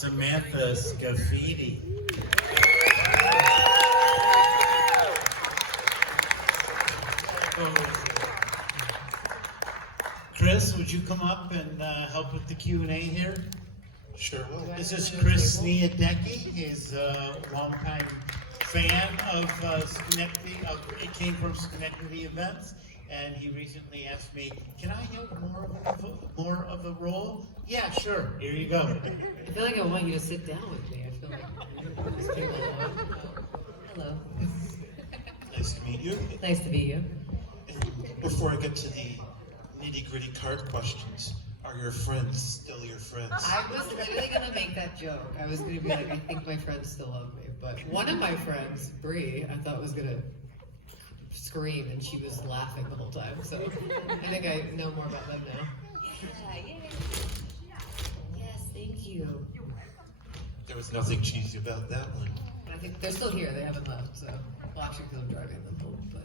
Samantha Scaffidi. Chris, would you come up and help with the Q&A here? Sure will. This is Chris Niedecke. He's a longtime fan of Schenectady. It came from Schenectady events, and he recently asked me, "Can I have more of the role?" Yeah, sure. Here you go. I feel like I want you to sit down with me. I feel like this came along. Hello. Nice to meet you. Nice to meet you. And before I get to the nitty-gritty card questions, are your friends still your friends? I was literally gonna make that joke. I was gonna be like, I think my friends still love me. But one of my friends, Bree, I thought was gonna scream, and she was laughing the whole time. So I think I know more about them now. Yeah. Yes, thank you. There was nothing cheesy about that one. I think they're still here. They haven't left. So, well, actually, because I'm driving them home. But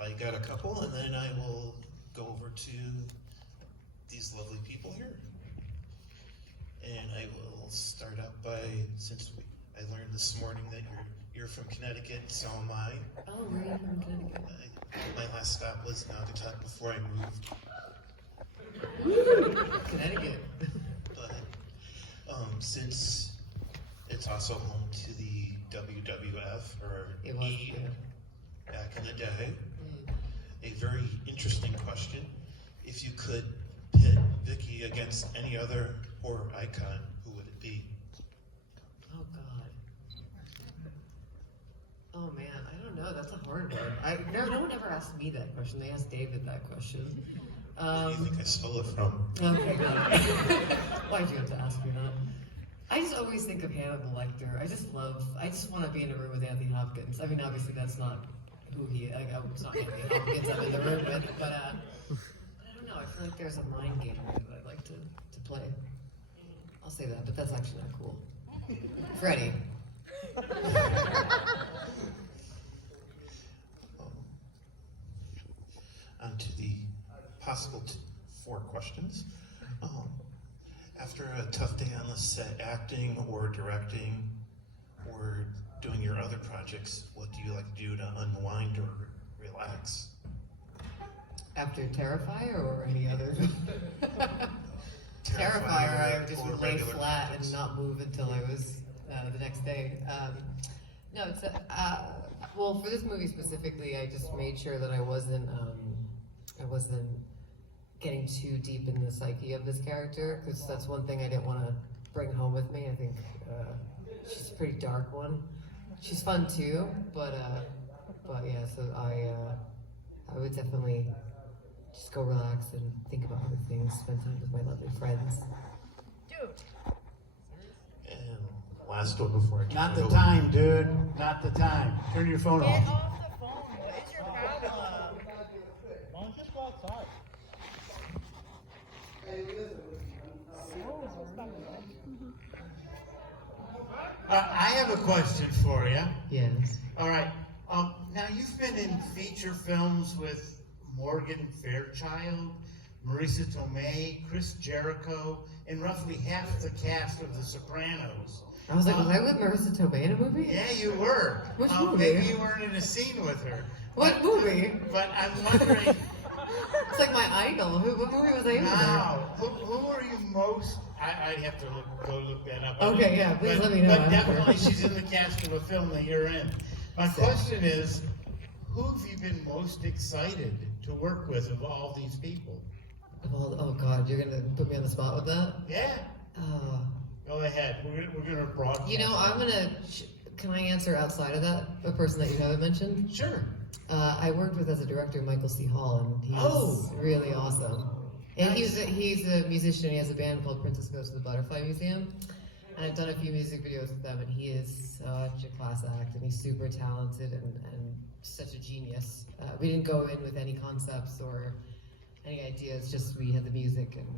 I got a couple, and then I will go over to these lovely people here. And I will start out by, since I learned this morning that you're from Connecticut, so am I. oh, where are you from, Connecticut? My last stop was Naugatuck before I moved. Connecticut. But since it's also home to the WWF, or It was, E yeah. back in the day, a very interesting question. If you could pit Vicky against any other horror icon, who would it be? Oh God. Oh man, I don't know. That's a hard one. No one ever asked me that question. They asked David that question. Who do you think I stole it from? Okay, got it. Why'd you have to ask me that? I just always think of Hannibal Lecter. I just want to be in a room with Anthony Hopkins. I mean, obviously that's not who he is. It's not Anthony Hopkins I'm in the room with, but I don't know. I feel like there's a mind game that I'd like to play. I'll say that, but that's actually not cool. Freddy. On to the possible 4 questions. After a tough day on the set, acting or directing or doing your other projects, what do you like to do to unwind or relax? After Terrifier or any other? Terrifier, I would just or lay regular flat projects. and not move until I was the next day. No, it's well, for this movie specifically, I just made sure that I wasn't getting too deep in the psyche of this character, because that's one thing I didn't want to bring home with me. I think she's a pretty dark one. She's fun too, but yeah. So I would definitely just go relax and think about other things, spend time with my lovely friends. And last one before I turn Not it the over. time, dude. Not the time. Turn your phone Get off. off the phone. What is your problem? Why don't you just go outside? I have a question for you. Yes. All right. Now you've been in feature films with Morgan Fairchild, Marisa Tomei, Chris Jericho, and roughly half the cast of The Sopranos. I was like, was I with Marisa Tomei in a movie? Yeah, you were. Which movie? Maybe you weren't in a scene with her. What movie? But I'm wondering It's like my idol. What movie was I in? now, who are you most? I'd have to go look that up. Okay, yeah, please let me know But after. definitely, she's in the cast of a film that you're in. My question is, who have you been most excited to work with of all these people? Oh God, you're gonna put me on the spot with that? Yeah, go ahead. We're gonna broadcast. You know, I'm gonna. Can I answer outside of that? A person that you haven't mentioned? Sure. I worked with as a director Michael C. Hall, and he's Oh. really awesome. And Nice. he's a musician. He has a band called Princess Goes to the Butterfly Museum, and I've done a few music videos with them. And he is such a class act, and he's super talented and such a genius. We didn't go in with any concepts or any ideas. Just we had the music, and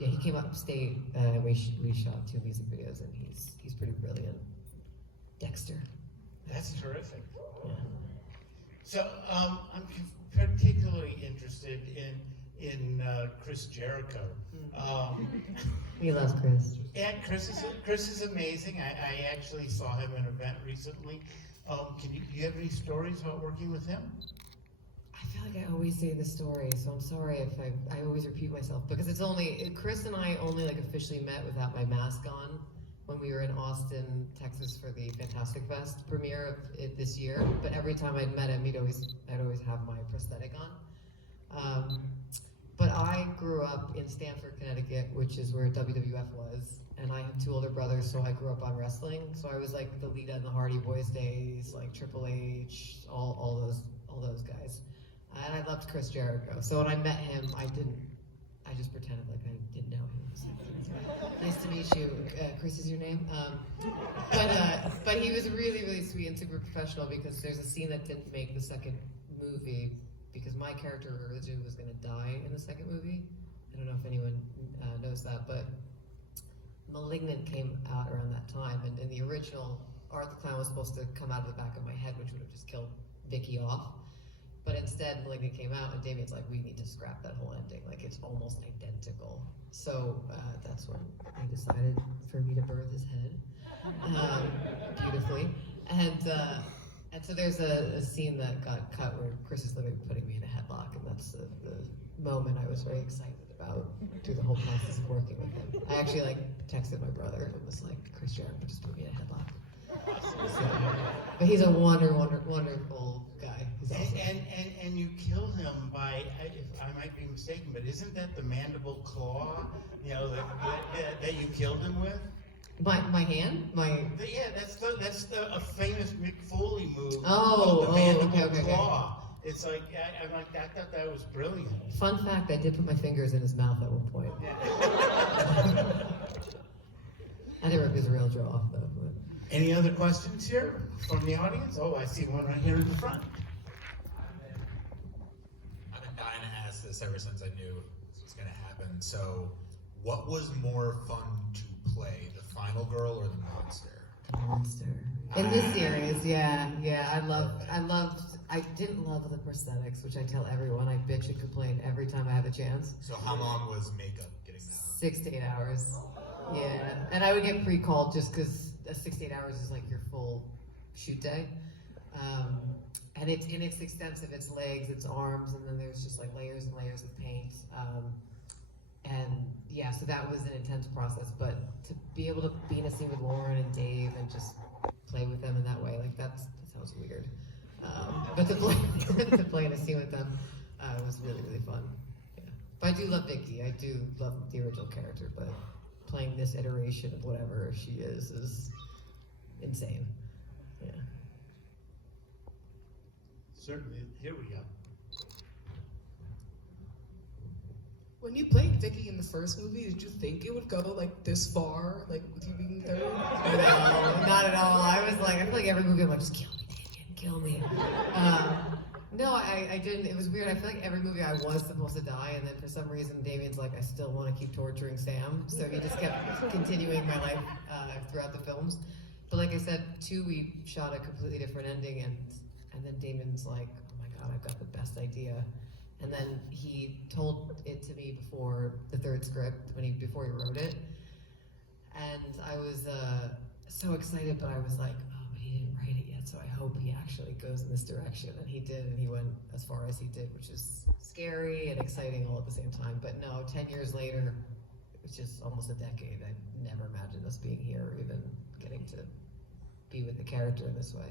yeah, he came upstate. We shot 2 music videos, and he's pretty brilliant. Dexter. That's terrific. Yeah. So I'm particularly interested in Chris Jericho. We love Chris. Yeah, Chris is amazing. I actually saw him at an event recently. Do you have any stories about working with him? I feel like I always say this story, so I'm sorry if I always repeat myself, because Chris and I only like officially met without my mask on when we were in Austin, Texas for the Fantastic Fest premiere of it this year. But every time I'd met him, I'd always have my prosthetic on. But I grew up in Stamford, Connecticut, which is where WWF was, and I have two older brothers, so I grew up on wrestling. So I was like the lead in the Hardy Boys days, like Triple H, all those guys. And I loved Chris Jericho. So when I met him, I just pretended like I didn't know him. So, nice to meet you. Chris is your name? But he was really, really sweet and super professional, because there's a scene that didn't make the second movie because my character originally was going to die in the second movie. I don't know if anyone knows that, but Malignant came out around that time, and in the original, Art the Clown was supposed to come out of the back of my head, which would have just killed Vicky off. But instead, Malignant came out, and Damien's like, we need to scrap that whole ending. Like, it's almost identical. So that's when they decided for me to birth his head beautifully. And so there's a scene that got cut where Chris is literally putting me in a headlock, and that's the moment I was very excited about through the whole process of working with him. I actually texted my brother and was like, Chris Jericho just put me in a headlock. So, but he's a wonderful guy. He's awesome. And you kill him by, if I might be mistaken, but isn't that the mandible claw? That you killed him with? My hand? Yeah, that's a famous Mick Foley move. Oh, the mandible okay. claw. It's like I thought that was brilliant. Fun fact: I did put my fingers in his mouth at one point. Yeah. I didn't rip his real jaw off though. But. Any other questions here from the audience? Oh, I see one right here in the front. I've been dying to ask this ever since I knew this was going to happen. So, what was more fun to play, the final girl or the monster? The monster. In this series, yeah. I didn't love the prosthetics, which I tell everyone. I bitch and complain every time I have a chance. So how long was makeup getting that? 6 to 8 hours. Yeah, and I would get pre-called just because 6 to 8 hours is like your full shoot day. And it's extensive. It's legs, it's arms, and then there's just like layers and layers of paint. And yeah, so that was an intense process. But to be able to be in a scene with Lauren and Dave and just play with them in that way, like that sounds weird. But to play in a scene with them was really, really fun. Yeah. But I do love Vicky. I do love the original character, but playing this iteration of whatever she is insane. Yeah. Certainly. Here we go. When you played Vicky in the first movie, did you think it would go like this far, like with you being third? No, not at all. I was like, I feel like every movie I'm like, just kill me, Damien, kill me. No, I didn't. It was weird. I feel like every movie I was supposed to die, and then for some reason Damien's like, I still want to keep torturing Sam, so he just kept continuing my life throughout the films. But like I said, 2, we shot a completely different ending, and then Damien's like, oh my god, I've got the best idea. And then he told it to me before the 3rd script, before he wrote it. And I was so excited, but I was like, oh, but he didn't write it yet, so I hope he actually goes in this direction. And he did, and he went as far as he did, which is scary and exciting all at the same time. But no, 10 years later, which is almost a decade, I never imagined us being here or even getting to be with the character in this way.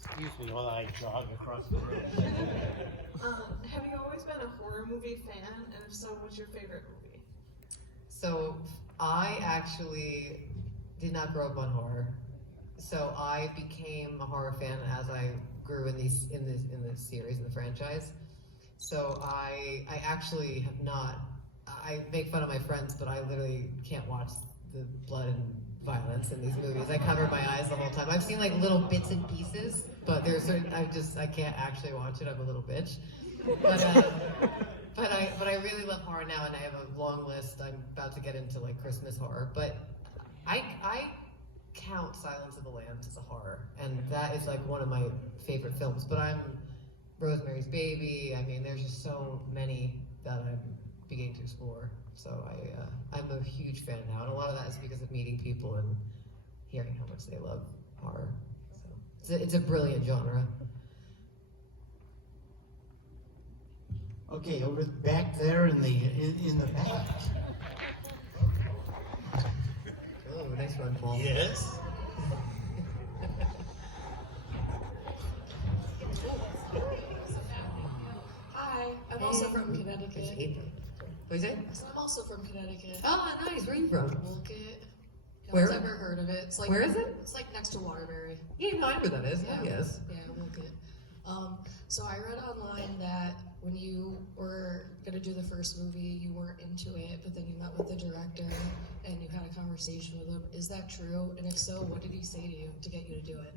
Excuse me while I jog across the room. Have you always been a horror movie fan? And if so, what's your favorite movie? So I actually did not grow up on horror. So I became a horror fan as I grew in the series, in the franchise. So I actually have not. I make fun of my friends, but I literally can't watch the blood and violence in these movies. I cover my eyes the whole time. I've seen like little bits and pieces, but there's certain I can't actually watch it. I'm a little bitch. But I really love horror now, and I have a long list. I'm about to get into like Christmas horror, but I count Silence of the Lambs as a horror, and that is like one of my favorite films. But I'm Rosemary's Baby. I mean, there's just so many that I'm beginning to explore. So I'm a huge fan now, and a lot of that is because of meeting people and hearing how much they love horror. So it's a brilliant genre. Okay, over back there in the back. Oh, nice run, Paul. Yes. Hi, I'm also from I Connecticut. hate them. What is it? I'm also from Connecticut. Oh, nice. Where are you from? Woolgate. No Where? one's ever heard of it. It's like Where is it? It's like next to Waterbury. Yeah, no, I know where that is. Yeah. Yes. Yeah, Woolgate. So I read online that when you were gonna do the first movie, you weren't into it, but then you met with the director and you had a conversation with him. Is that true? And if so, what did he say to you to get you to do it?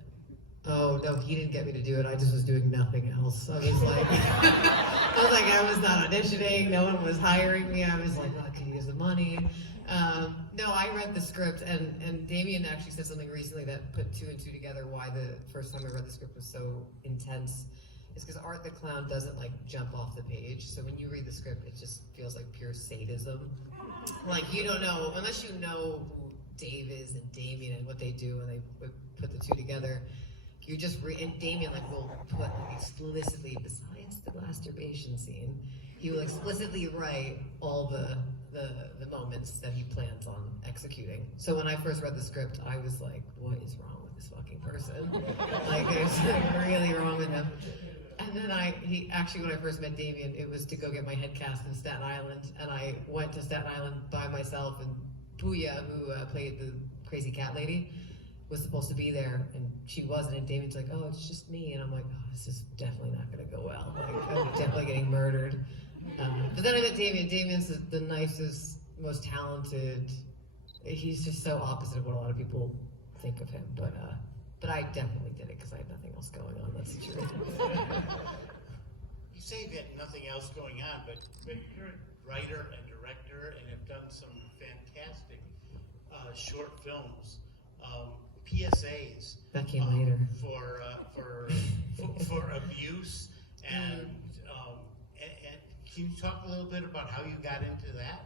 Oh no, he didn't get me to do it. I just was doing nothing else. I was like, I was not auditioning. No one was hiring me. I was like, oh, I could use the money. No, I read the script, and Damien actually said something recently that put two and two together. Why the first time I read the script was so intense is because Art the Clown doesn't like jump off the page. So when you read the script, it just feels like pure sadism. Like you don't know unless you know who Dave is and Damien and what they do, and they put the two together. You just and Damien like will put like explicitly besides the masturbation scene, he will explicitly write all the moments that he plans on executing. So when I first read the script, I was like, what is wrong with this fucking person? Like there's something really wrong with him. And then he actually when I first met Damien, it was to go get my head cast in Staten Island, and I went to Staten Island by myself, and Puya, who played the crazy cat lady, was supposed to be there, and she wasn't, and Damien's like, oh, it's just me, and I'm like, oh, this is definitely not gonna go well, like, I'm definitely getting murdered. But then I met Damien. Damien's the nicest, most talented, he's just so opposite of what a lot of people think of him, but I definitely did it because I had nothing else going on, that's the truth. You say you had nothing else going on, but you're a writer and director and have done some fantastic short films. PSAs That came later. for abuse and can you talk a little bit about how you got into that?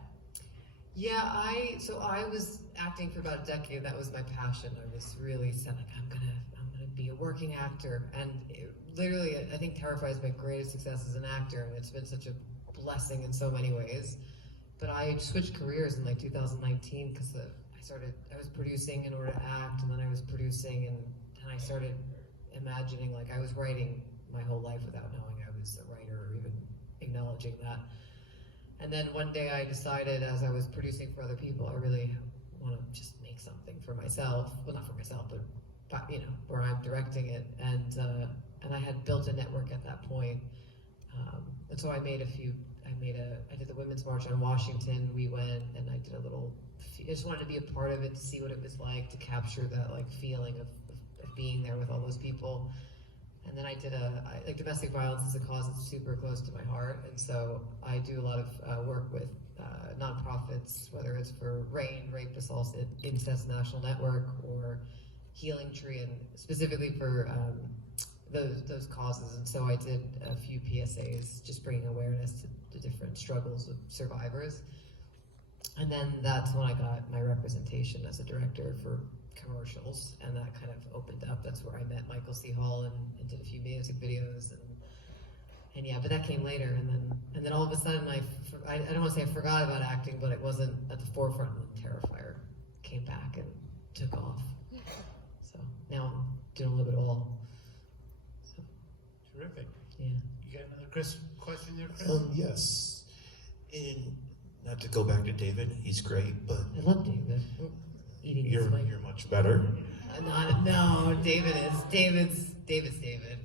Yeah, I was acting for about a decade. That was my passion. I was really set like I'm gonna be a working actor, and literally I think Terrifier is my greatest success as an actor, and it's been such a blessing in so many ways. But I switched careers in like 2019 because I was producing in order to act, and then I was producing, and I started imagining like I was writing my whole life without knowing I was a writer or even acknowledging that. And then one day I decided, as I was producing for other people, I really want to just make something for myself. Well, not for myself, but where I'm directing it. And I had built a network at that point. And so I did the Women's March on Washington. We went and I did I just wanted to be a part of it, to see what it was like, to capture that like feeling of being there with all those people. And then I did like domestic violence is a cause that's super close to my heart, and so I do a lot of work with nonprofits, whether it's for RAIN, Rape, Assault, Incest National Network, or Healing Tree, and specifically for those causes. And so I did a few PSAs, just bringing awareness to the different struggles of survivors. And then that's when I got my representation as a director for commercials, and that kind of opened up. That's where I met Michael C. Hall and did a few music videos, and yeah, but that came later. And then all of a sudden I don't want to say I forgot about acting, but it wasn't at the forefront when Terrifier came back and took off. So now I'm doing a little bit of all. So Terrific. yeah. You got another question there, Chris? Yes. Not to go back to David, he's great, but I love David. Eating you're his mic. much better. No, David's David.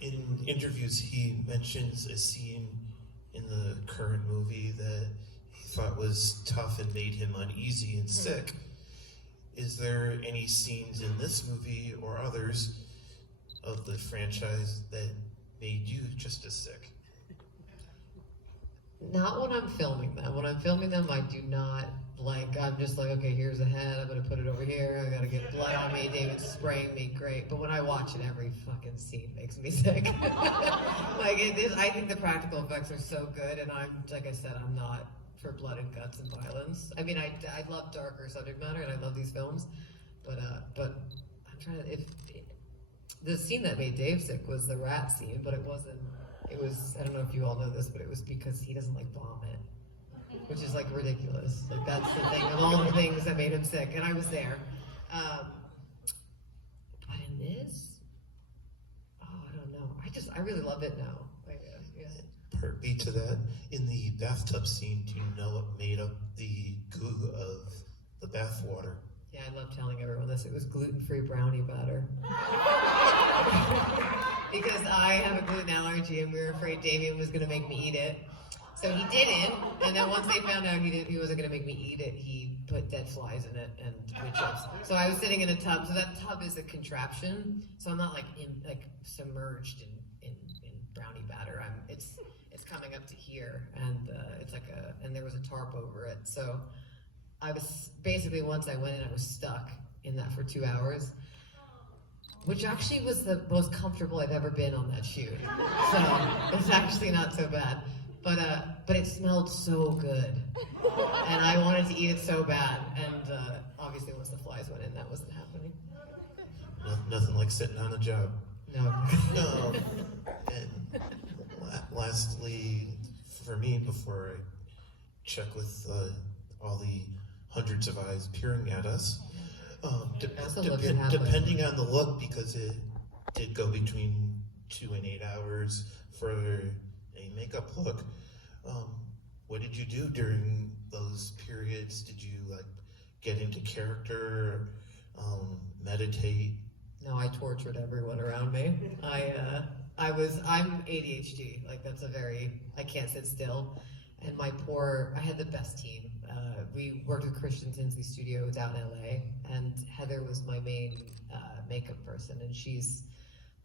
In interviews, he mentions a scene in the current movie that he thought was tough and made him uneasy and sick. Is there any scenes in this movie or others of the franchise that made you just as sick? Not when I'm filming them. When I'm filming them, I do not blank. I'm just like, okay, here's a head. I'm gonna put it over here. I gotta get blood on me. David's spraying me. Great. But when I watch it, every fucking scene makes me sick. Like it is. I think the practical effects are so good, and I'm like I said, I'm not for blood and guts and violence. I mean, I love darker subject matter, and I love these films, but I'm trying to. The scene that made Dave sick was the rat scene, but it wasn't. It was. I don't know if you all know this, but it was because he doesn't like vomit. Which is like ridiculous. Like that's the thing of all the things that made him sick, and I was there. But in this, oh, I don't know. I really love it now. Like, yeah. Part B to that, in the bathtub scene, do you know what made up the goo of the bath water? Yeah, I love telling everyone this. It was gluten-free brownie batter. Because I have a gluten allergy, and we were afraid Damien was going to make me eat it. So he didn't, and then once they found out he wasn't gonna make me eat it, he put dead flies in it and wood chips. So I was sitting in a tub. So that tub is a contraption. So I'm not like submerged in brownie batter. It's coming up to here, and it's like and there was a tarp over it. So I was basically, once I went in, I was stuck in that for 2 hours, which actually was the most comfortable I've ever been on that shoot. So it's actually not so bad. But it smelled so good, and I wanted to eat it so bad. And obviously, once the flies went in, that wasn't happening. Nothing like sitting on a job. No. And lastly, for me, before I check with all the hundreds of eyes peering at us, depending on the look, because it did go between 2 and 8 hours for a makeup look. What did you do during those periods? Did you like get into character, meditate? No, I tortured everyone around me. I'm ADHD. Like I can't sit still. And I had the best team. We worked with Christian Tinsley Studio down in LA, and Heather was my main makeup person, and she's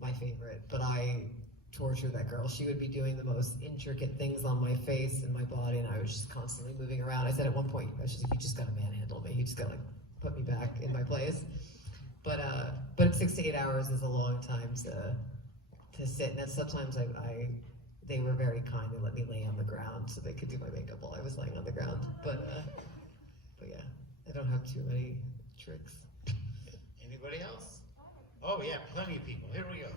my favorite. But I torture that girl. She would be doing the most intricate things on my face and my body, and I was just constantly moving around. I said at one point, I was just like, you just gotta manhandle me. You just gotta put me back in my place. But 6 to 8 hours is a long time to sit, and sometimes they were very kind. They let me lay on the ground so they could do my makeup while I was laying on the ground. But yeah, I don't have too many tricks. Anybody else? Oh yeah, plenty of people. Here we go.